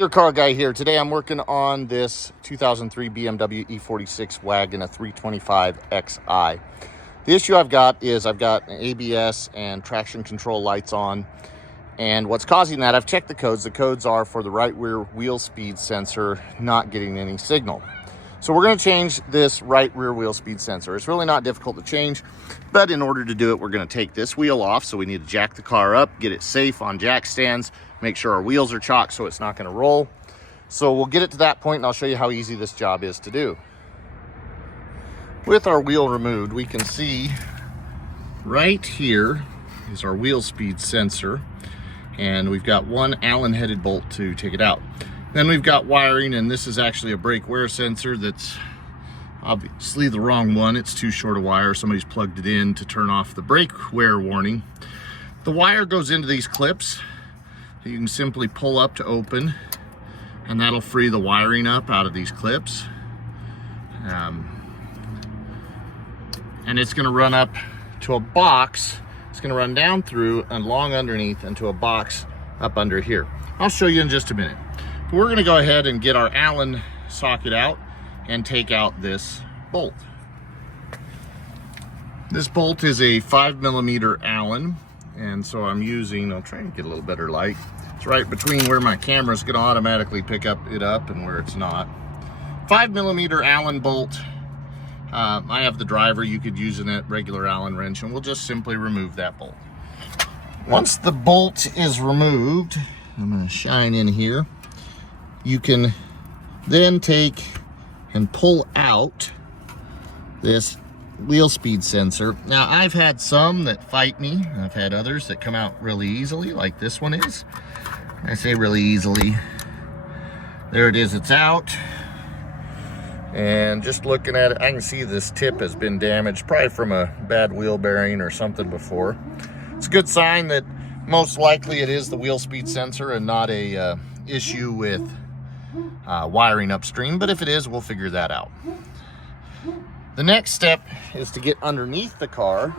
Your car guy here. Today I'm working on this 2003 BMW E46 wagon, a 325xi. The issue I've got is I've got an ABS and traction control lights on, and what's causing that, I've checked the codes. The codes are for the right rear wheel speed sensor not getting any signal. So we're going to change this right rear wheel speed sensor. It's really not difficult to change, but in order to do it, we're going to take this wheel off. So we need to jack the car up, get it safe on jack stands, make sure our wheels are chocked so it's not going to roll. So we'll get it to that point and I'll show you how easy this job is to do. With our wheel removed, we can see right here is our wheel speed sensor, and we've got one Allen headed bolt to take it out. Then we've got wiring, and this is actually a brake wear sensor that's obviously the wrong one. It's too short a wire. Somebody's plugged it in to turn off the brake wear warning. The wire goes into these clips. You can simply pull up to open, and that'll free the wiring up out of these clips. And it's going to run up to a box. It's going to run down through and along underneath into a box up under here. I'll show you in just a minute. We're going to go ahead and get our Allen socket out and take out this bolt. This bolt is a 5mm Allen, and so I'm trying to get a little better light. It's right between where my camera's going to automatically pick it up and where it's not. 5mm Allen bolt. I have the driver. You could use a regular Allen wrench, and we'll just simply remove that bolt. Once the bolt is removed, I'm going to shine in here. You can then take and pull out this wheel speed sensor. Now, I've had some that fight me. I've had others that come out really easily, like this one is. I say really easily. There it is, it's out. And just looking at it, I can see this tip has been damaged, probably from a bad wheel bearing or something before. It's a good sign that most likely it is the wheel speed sensor and not a issue with wiring upstream, but if it is, we'll figure that out. The next step is to get underneath the car,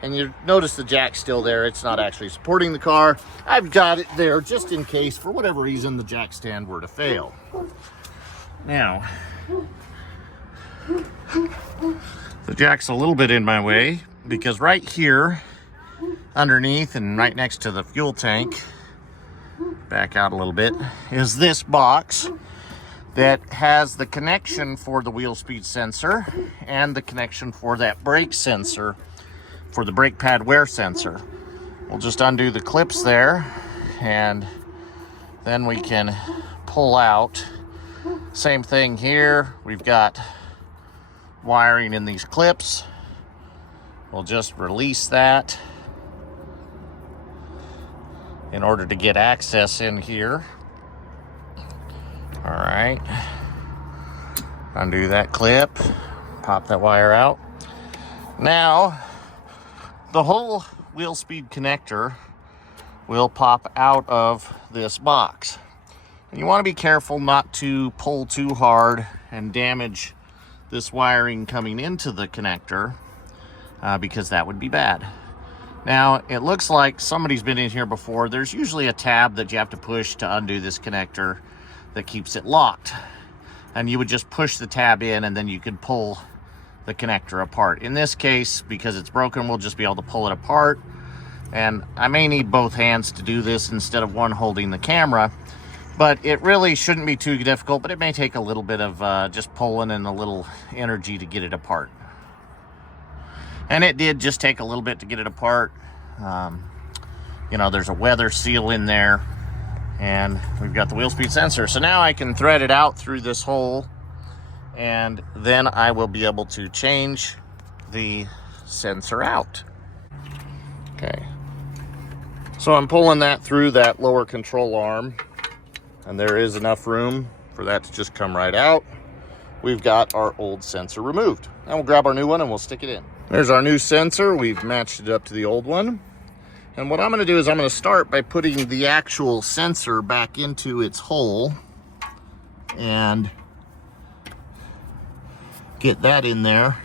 and you notice the jack's still there. It's not actually supporting the car. I've got it there just in case, for whatever reason, the jack stand were to fail. Now, the jack's a little bit in my way because right here underneath and right next to the fuel tank, back out a little bit, is this box that has the connection for the wheel speed sensor and the connection for that brake sensor, for the brake pad wear sensor. We'll just undo the clips there, and then we can pull out. Same thing here. We've got wiring in these clips. We'll just release that in order to get access in here. All right, undo that clip, pop that wire out. Now, the whole wheel speed connector will pop out of this box. And you want to be careful not to pull too hard and damage this wiring coming into the connector, because that would be bad. Now, it looks like somebody's been in here before. There's usually a tab that you have to push to undo this connector that keeps it locked. And you would just push the tab in and then you could pull the connector apart. In this case, because it's broken, we'll just be able to pull it apart. And I may need both hands to do this instead of one holding the camera, but it really shouldn't be too difficult, but it may take a little bit of just pulling and a little energy to get it apart. And it did just take a little bit to get it apart. You know, there's a weather seal in there, and we've got the wheel speed sensor. So now I can thread it out through this hole, and then I will be able to change the sensor out. Okay. So I'm pulling that through that lower control arm, and there is enough room for that to just come right out. We've got our old sensor removed. Now we'll grab our new one and we'll stick it in. There's our new sensor. We've matched it up to the old one. And what I'm going to do is I'm going to start by putting the actual sensor back into its hole and get that in there.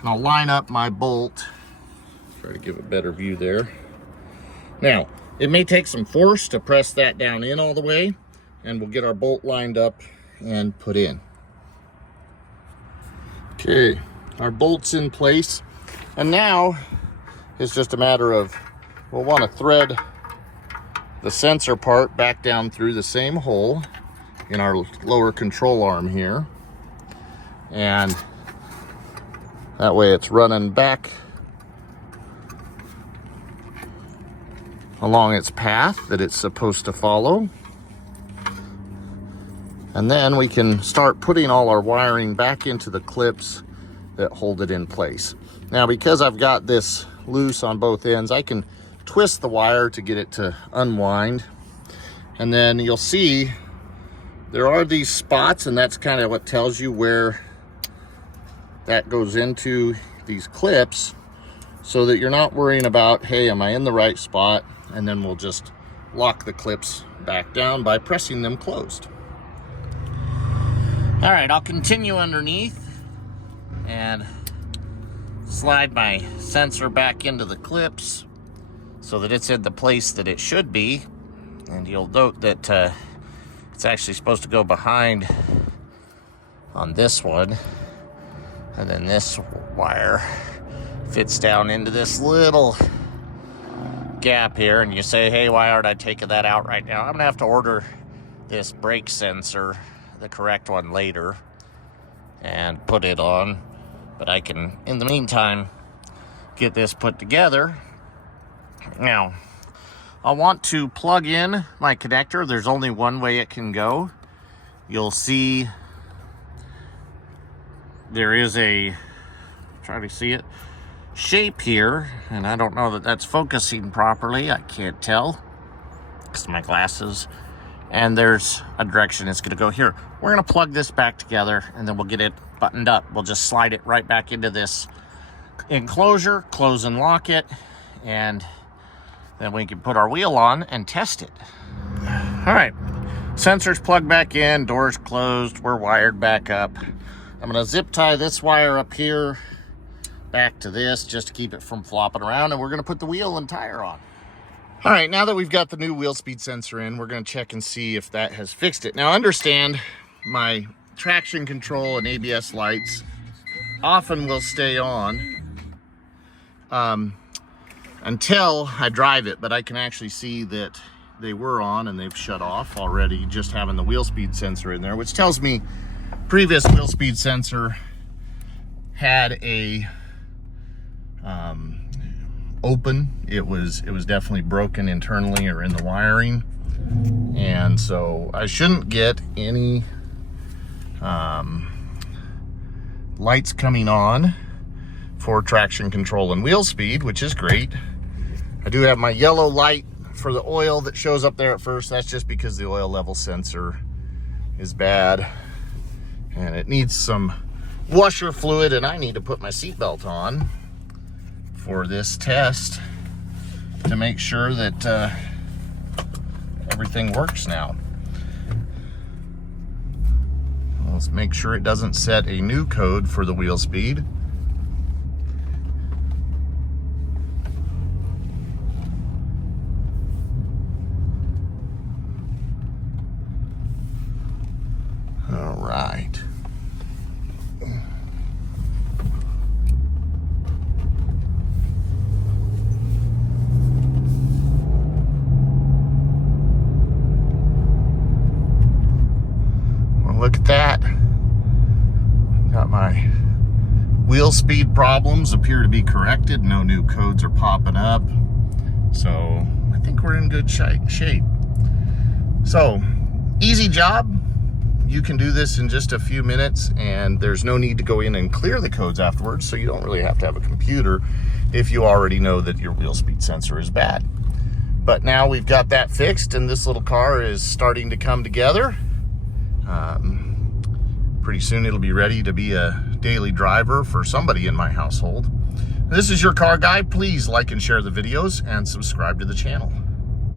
And I'll line up my bolt. Try to give a better view there. Now, it may take some force to press that down in all the way. and we'll get our bolt lined up and put in. Okay, our bolt's in place, and now it's just a matter of, we'll want to thread the sensor part back down through the same hole in our lower control arm here, and that way it's running back along its path that it's supposed to follow. And then we can start putting all our wiring back into the clips that hold it in place. Now, because I've got this loose on both ends, I can twist the wire to get it to unwind. And then you'll see there are these spots, and that's kind of what tells you where that goes into these clips, so that you're not worrying about, hey, am I in the right spot? And then we'll just lock the clips back down by pressing them closed. All right, I'll continue underneath and slide my sensor back into the clips so that it's in the place that it should be. And you'll note that it's actually supposed to go behind on this one. And then this wire fits down into this little gap here. And you say, hey, why aren't I taking that out right now? I'm gonna have to order this brake sensor, the correct one, later and put it on. But I can, in the meantime, get this put together. Now, I want to plug in my connector. There's only one way it can go. You'll see there is a, try to see it, shape here, and I don't know that that's focusing properly. I can't tell because of my glasses. And there's a direction it's gonna go here. We're gonna plug this back together, and then we'll get it buttoned up. We'll just slide it right back into this enclosure, close and lock it, and then we can put our wheel on and test it. All right, sensor's plugged back in, door's closed, we're wired back up. I'm gonna zip tie this wire up here back to this just to keep it from flopping around, and we're gonna put the wheel and tire on. All right, now that we've got the new wheel speed sensor in, we're gonna check and see if that has fixed it. Now, understand my traction control and ABS lights often will stay on until I drive it, but I can actually see that they were on and they've shut off already, just having the wheel speed sensor in there, which tells me previous wheel speed sensor had a open. It was definitely broken internally or in the wiring, and so I shouldn't get any lights coming on for traction control and wheel speed, which is great. I do have my yellow light for the oil that shows up there at first. That's just because the oil level sensor is bad and it needs some washer fluid, and I need to put my seatbelt on for this test to make sure that everything works now. Let's make sure it doesn't set a new code for the wheel speed. All right. Look at that. Got my wheel speed problems appear to be corrected. No new codes are popping up. So I think we're in good shape. So easy job. You can do this in just a few minutes, and there's no need to go in and clear the codes afterwards. So you don't really have to have a computer if you already know that your wheel speed sensor is bad. But now we've got that fixed, and this little car is starting to come together. Pretty soon it'll be ready to be a daily driver for somebody in my household. This is your car guy. Please like and share the videos and subscribe to the channel.